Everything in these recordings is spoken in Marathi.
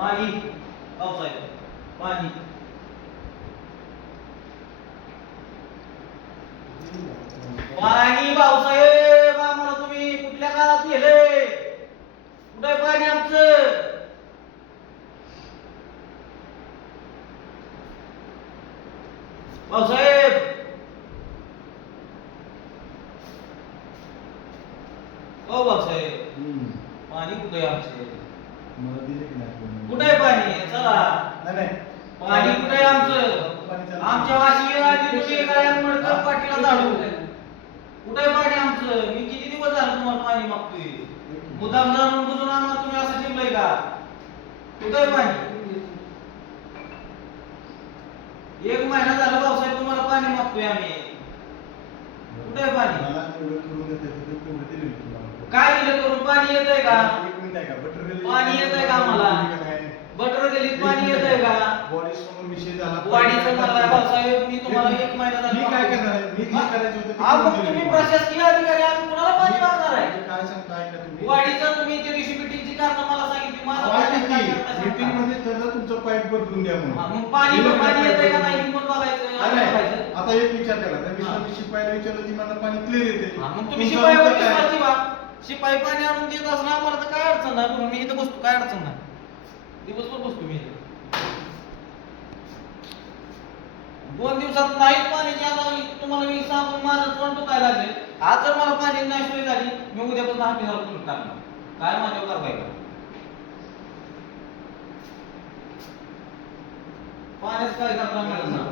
पाणी पावसाळ्यात पाणी पाणी भाऊसाहेब आम्हाला तुम्ही कुठल्या काळात गेले कुठे पाणी आमचं भाऊसाहेब हो भाऊसाहेब पाणी कुठे आमचं कुठे पाणी चला पाणी कुठे आमचं आमच्या वाशी तुम्ही काय मडकर पाटीला झाडू कुठे पाणी आमचं मी किती दिवस झाले तुम्हाला पाणी मागतोय मुद्दाम जाणून बुजून आम्हाला तुम्ही असं ठेवलंय का कुठे पाणी एक महिना झाला पावसाळ्यात तुम्हाला पाणी मागतोय आम्ही कुठे पाणी काय दिलं करून पाणी येतंय का पाणी येतंय का आम्हाला बटर गलीत पाणी येतंय का वाडीचं मला भाऊसाहेब मी तुम्हाला एक महिना झाला मी काय करणार आहे मी जे करायचं होतं मग तुम्ही प्रशासकीय अधिकारी आम्ही कुणाला पाणी मागणार आहे काय सांगताय का तुम्ही वाडीचं तुम्ही त्या दिवशी मीटिंगची कारण मला सांगितली माझा मीटिंग मध्ये ठरलं तुमचं पाईप बदलून द्या म्हणून मग पाणी येतंय का नाही म्हणून बघायचं आता एक विचार करा त्या शिपाईला विचारलं ती मला पाणी क्लिअर येते मग तुम्ही शिपाईवर विश्वास ठेवा शिपाई पाणी आणून देत असणार आम्हाला तर काय अडचण नाही मी इथं बसतो काय अडचण नाही दिवसभर बसतो मी 2 दिवसात नाही पाणी तुम्हाला मी सांगून माझं तोंड दुखायला लागले आज जर मला पाणी नाही सोय झाली मी उद्यापासून हाती झालं तुम्ही टाकणार काय माझ्यावर कारवाई करा पाण्याच काय करणार मला सांगा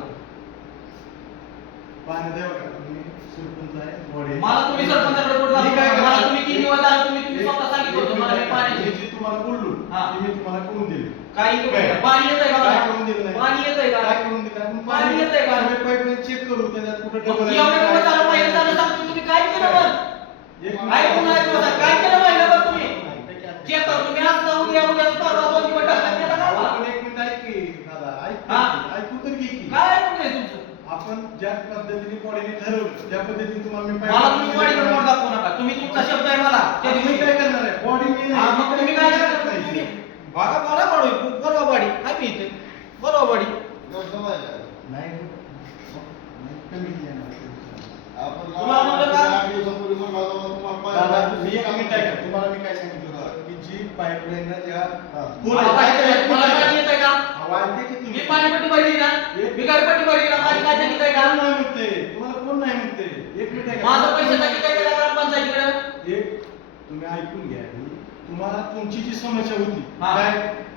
पाणी द्यावं का तुम्ही सरपंच आहे मला तुम्ही सरपंचाकडे रिपोर्ट दाखवा मला तुम्ही किती दिवस झाले तुम्ही स्वतः सांगितलं होतं मला मी पाणी जे तुम्हाला बोललो ते मी तुम्हाला करून दिले काही पाणी येतंय का काय करून दिलं नाही पाणी येतंय का काय करून दिलं आपण पाणी येतंय का पाईपलाईन चेक करू त्याच्यात कुठे डबल एवढं दिवस झालं पहिलं झालं सांगतो तुम्ही काय केलं मग ऐकून काय केलं पहिलं बघ तुम्ही चेक करू तुम्ही आज उद्या परवा 2 दिवस टाकला केला का मला एक मिनिट ऐक की दादा ऐकू तर घे की काय ऐकून घ्याय तुमचं आपण ज्या पद्धतीने बॉडीने ठरवलं त्या पद्धतीने तुम्हाला मी मला तुम्ही बॉडी रिपोर्ट दाखवू नका तुम्ही तुमचा शब्द आहे मला त्या दिवशी काय करणार आहे बॉडी मी मग तुम्ही काय करणार तुम्ही बघा बघा बॉडी बरोबर बॉडी आहे मी इथे बरोबर बॉडी नाही कमी तुम्हाला म्हणलं का दादा मी एक मिनिट ऐका तुम्हाला मी काय सांगितलं होतं की जी पाईपलाईन ज्या मला पाणी येतंय का वाढते की मी तुम्ही पाणीपट्टी भरली ना मी घरपट्टी भरली ना माझी काय सांगितलंय का नाही म्हणते तुम्हाला कोण नाही म्हणते एक मिनिट ऐका माझं पैसे टाकी काय केला ग्रामपंचायतीकडे एक तुम्ही ऐकून घ्या तुम्हाला तुमची जी समस्या होती हा. काय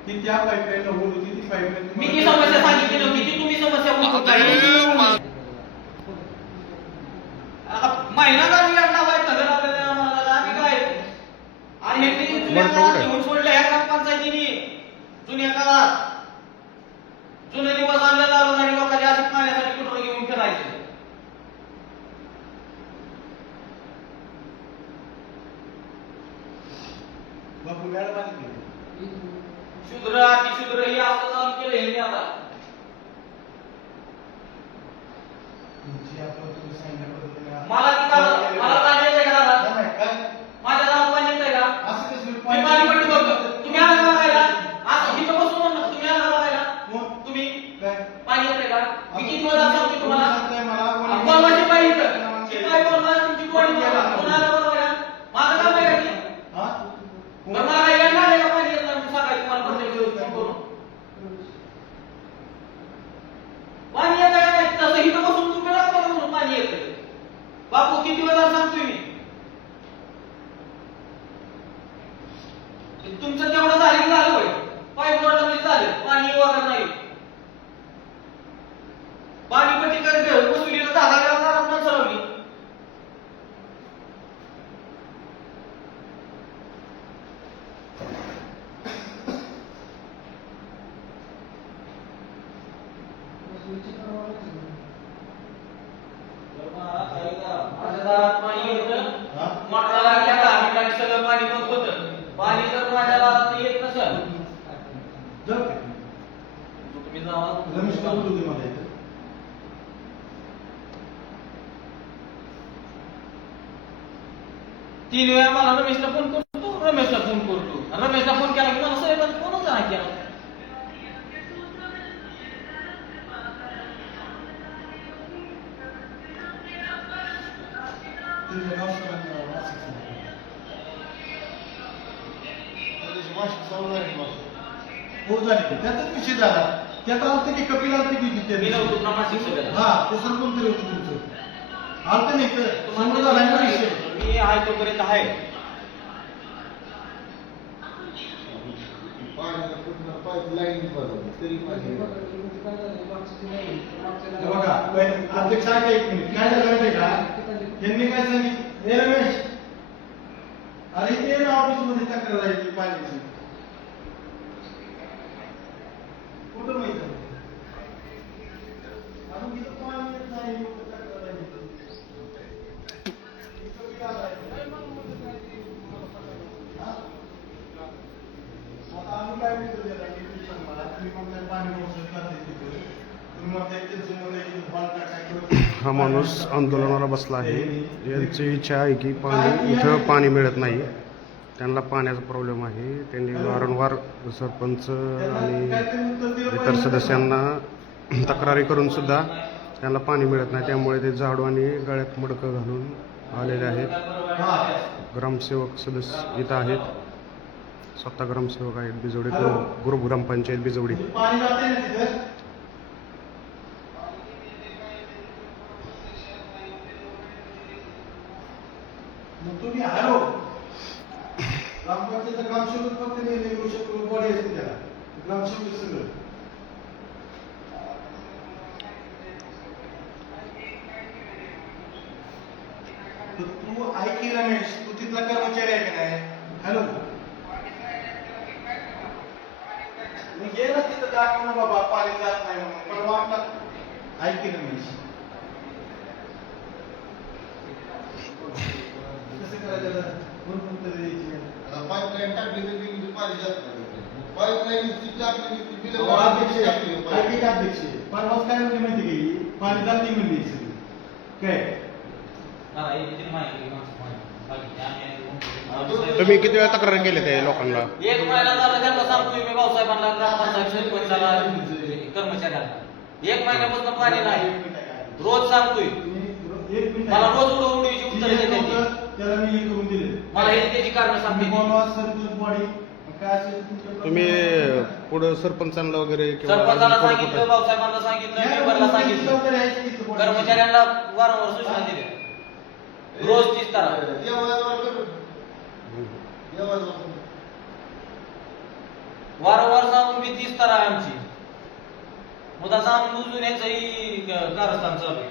की त्या पाईपलाईन होत होती ती पाईपलाईन मी जी समस्या सांगितली नव्हती ती तुम्ही समस्या महिना झाली यांना वाईट नगर आपल्याला आम्हाला आम्ही काय आणि हे ते जुन्या काळात घेऊन सोडलं ह्या ग्रामपंचायतीने जुन्या काळात जुने दिवस आणले दारोदारी लोकांच्या अशी पाण्यासाठी कुठं घेऊन फिरायचे बापू मॅडम शूद्र अतिशूद्र हे असं चालू केलं हे आता तुमची आपण तुम्ही सांगितल्या पद्धतीने मला ती मला पाणी येतंय का दादा नाही काय माझ्या गावात पाणी येतंय का असं कसं मी पाणी पट्टी भरतो तुम्ही आला का बघायला असं तिथं बसून म्हणलं तुम्ही आला का बघायला तुम्ही काय पाणी येतंय का मी किती वेळा सांगतो तुम्हाला सांगताय मला कोण शिपाई इथं शिपाई कोण तुमची बॉडी कोण आला बघायला माझं काम आहे का ते हा बरं मला काय येणार आहे का पाणी येत नाही मी सकाळी तुम्हाला प्रत्येक दिवस फोन करून पाणी येतंय का नाही तसं इथं बसून तुम्ही लागता का म्हणून पाणी येतंय बापू किती वेळा सांगतोय मी तुमचं तेवढं झालं की झालं होय पाईप जोडलं झालं पाणी वागत नाही पाणीपट्टी करत वसुलीला 10 वेळा माणसं लावली माझ्या दारात पाणी येतं मोटरला लागल्या 10 मिनिटांनी सगळं पाणी बंद होतं पाणी जर माझ्या दारात येत नसेल तुम्ही जावा रमेश बोलू दे मला इथं 3 वेळा मला रमेशला फोन करतो रमेशला फोन करतो रमेशला फोन केला की मला साहेबांनी फोनच नाही केला तिथलं गाव सरांना नाशिक सांगितलं. त्याची माशी चालू आहे मला. हो झाली की त्याचाच विषय झाला. त्यात आलतं की कपिल आलतं की तिथे. मी नव्हतो ना नाशिक सगळ्याला. हा दुसरं कोणतरी होतं तुमचं. आलतं नाही तर समोर झाला ना विषय. मी आहे तोपर्यंत आहे. हे बघा अध्यक्ष आहे का एक मिनिट काय झालं माहितीये का यांनी काय सांगितलं हे रमेश अरे ते ना ऑफिस मध्ये तक्रार आहे ती पाण्याची कुठं माहित आहे? अजून इथं पाणी येत नाही एवढं तक्रार आहे तिथं. इथं काय आहे? हा? आता आम्ही काय उत्तर देणार मी तुमचं मला तुम्ही म्हणताय पाणी मोजत जाते तिथं तुम्ही म्हणताय त्यांचं म्हणणं आहे की हॉल टाकायचं. हा माणूस आंदोलनाला बसला आहे. यांची इच्छा आहे की इथं पाणी मिळत नाही. त्यांना पाण्याचा प्रॉब्लेम आहे. त्यांनी वारंवार सरपंच आणि इतर सदस्यांना तक्रारी करून सुद्धा त्यांना पाणी मिळत नाही. त्यामुळे ते झाडू आणि गळ्यात मडकं घालून आलेले आहेत. ग्रामसेवक सदस्य इथं आहेत. स्वतः ग्रामसेवक आहेत बिजवडी ग्रुप ग्रामपंचायत बिजवडी. पाणी जाते ना तिथं मग तुम्ही हॅलो ग्रामपंचायतचा ग्रामसेवक फक्त निर्णय घेऊ शकतो बॉडी असेल त्याला ग्रामसेवक सगळं तर तू ऐक की रमेश तू तिथला कर्मचारी आहे का नाही हॅलो मी गेला तिथं दाखव ना बाबा पाणी जात नाही म्हणून परवा आपला ऐक की रमेश कसं करायचं कोण तरी पाईपलाईन टाकली तर ती पाणी जात नाही. पाईपलाईन टाकली की बिल अध्यक्ष परवाच काय म्हणजे माहिती गेली पाणी जात नाही म्हणजे सगळी काय तुम्ही किती वेळा तक्रार केली त्या लोकांना? एक महिना झाला त्यांना सांगतोय मी भाऊसाहेबांना ग्रामपंचायत सरपंचाला कर्मचाऱ्यांना 1 महिन्यापासून पाणी नाही. रोज सांगतोय मला रोज उडवडीची उत्तरं देतात. त्याला मी हे करून दिले मला हे त्याची कारण सांगते. सरपंच बॉडी काय असेल तुम्ही पुढं सरपंचांना वगैरे सरपंचाला सांगितलं भाऊसाहेबांना सांगितलं मेंबरला सांगितलं कर्मचाऱ्यांना वारंवार सूचना दिल्या. रोज 30 तारा वारंवार सांगून मी 30 तारा आहे आमची मुदा सांगून उजून याचंही कारस्थान चालू आहे.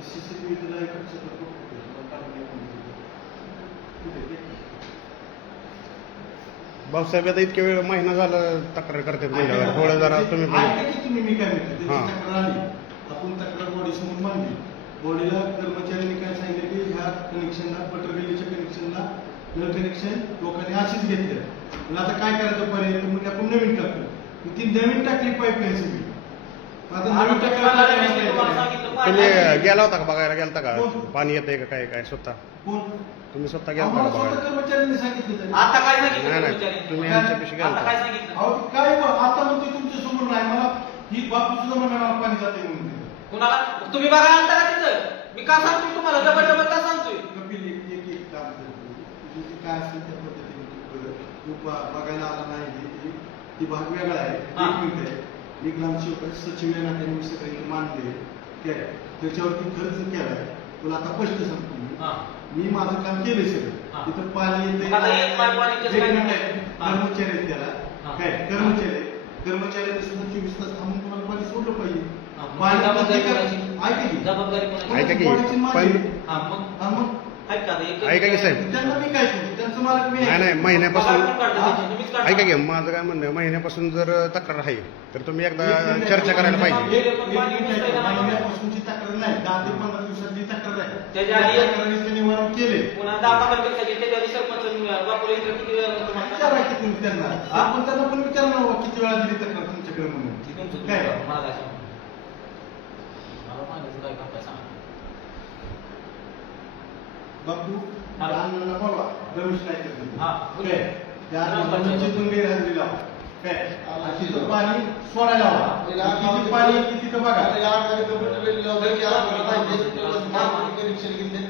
सीसीटीव्ही तुला भाऊसाहेब आता इतक्या वेळ महिना झाला तक्रार करतात म्हणल्यावर थोडं जरा तुम्ही तुम्ही मी काय म्हणतो त्याची हां. तक्रार आली आपण तक्रार बॉडी समोर मांडली बॉडीला कर्मचाऱ्यांनी काय सांगितलं की ह्या कनेक्शनला बटर गल्लीच्या कनेक्शनला नळ कनेक्शन लोकांनी अशीच घेतलं पण आता काय करायचं पर्याय तर म्हणजे आपण नवीन टाकतो ती नवीन टाकली पाईपलाईन सगळी आता नवीन तुम्ही गेला होता का बघायला गेलता का कोण? पाणी येतंय का काय काय स्वतः कोण तुम्ही स्वतः गेलता आम्हाला का स्वतः बघायला? कर्मचाऱ्यांनी सांगितलं आता काय सांगितलं नाही, नाही. कर्मचाऱ्यांनी? तुम्ही ह्यांच्यापाशी आता गेलता. काय सांगितलं अहो काय आता म्हणते तुमच्या समोर नाही मला ही बापू सुद्धा म्हणणार मला पाणी जाते म्हणून कुणाला तुम्ही बघा आणता का तिथं मी का सांगतोय तुम्हाला डबल डबल का सांगतोय कपिल एक काम करतो तुझी जी काय असेल त्या पद्धतीने तू कर. तू बघायला आला नाही ती भाग वेगळा आहे हा. 1 मिनिट आहे मी ग्रामसेवक सचिव या नात्याने मी सगळे मानले काय त्याच्यावरती खर्च केलाय तुला आता स्पष्ट सांगतो मी. हा. मी माझं काम केलंय हा. सगळं तिथं पाणी येते मग आता एक पाणीचं एक काय? मिनिट आहे. हा. कर्मचारी आहेत त्याला हा. काय कर्मचाऱ्यांनी सुद्धा 24 तास थांबून तुम्हाला पाणी सोडलं पाहिजे हा. मग पाणी जबाबदारी ऐका कोणाची? की जबाबदारी कोणाची? ऐका की, बॉडीची माझी. पण- हा मग हा, मग ऐका आता ऐका की साहेब. त्यांना मी काय करू त्यांचं मालक मी नाही नाही महिन्यापासून पगार कोण काढतं त्याची? तुम्हीच काढता. ऐका की माझं काय म्हणणं आहे, महिन्यापासून जर तक्रार आहे तर तुम्ही एकदा चर्चा करायला पाहिजे. महिन्यापासूनची तक्रार नाही 10 ते 15 दिवसाची तक्रार आहे त्याच्या आधी- तक्रारीचं निवारण केले पुन्हा 10-15 दिवसाची त्याच्या आधी सरपंच बापूला इथं किती वेळा तुम्हाला विचारा की तुम्ही त्यांना आपण त्यांना पण विचारा ना बाबा, किती वेळा दिली तक्रार तुमच्याकडे म्हणून ती तुमचं काय? मला काय सांगू? मला पाण्याचं काय काम काय सांगा. बापू हा. अण्णांना बोलवा रमेश नाही हा, बोलू. काय त्या रमेशची गैरहजेरी लावा काय आणि तिथं पाणी सोडायला लावा किती पाणी किती तिथं बघा कनेक्शन घेतले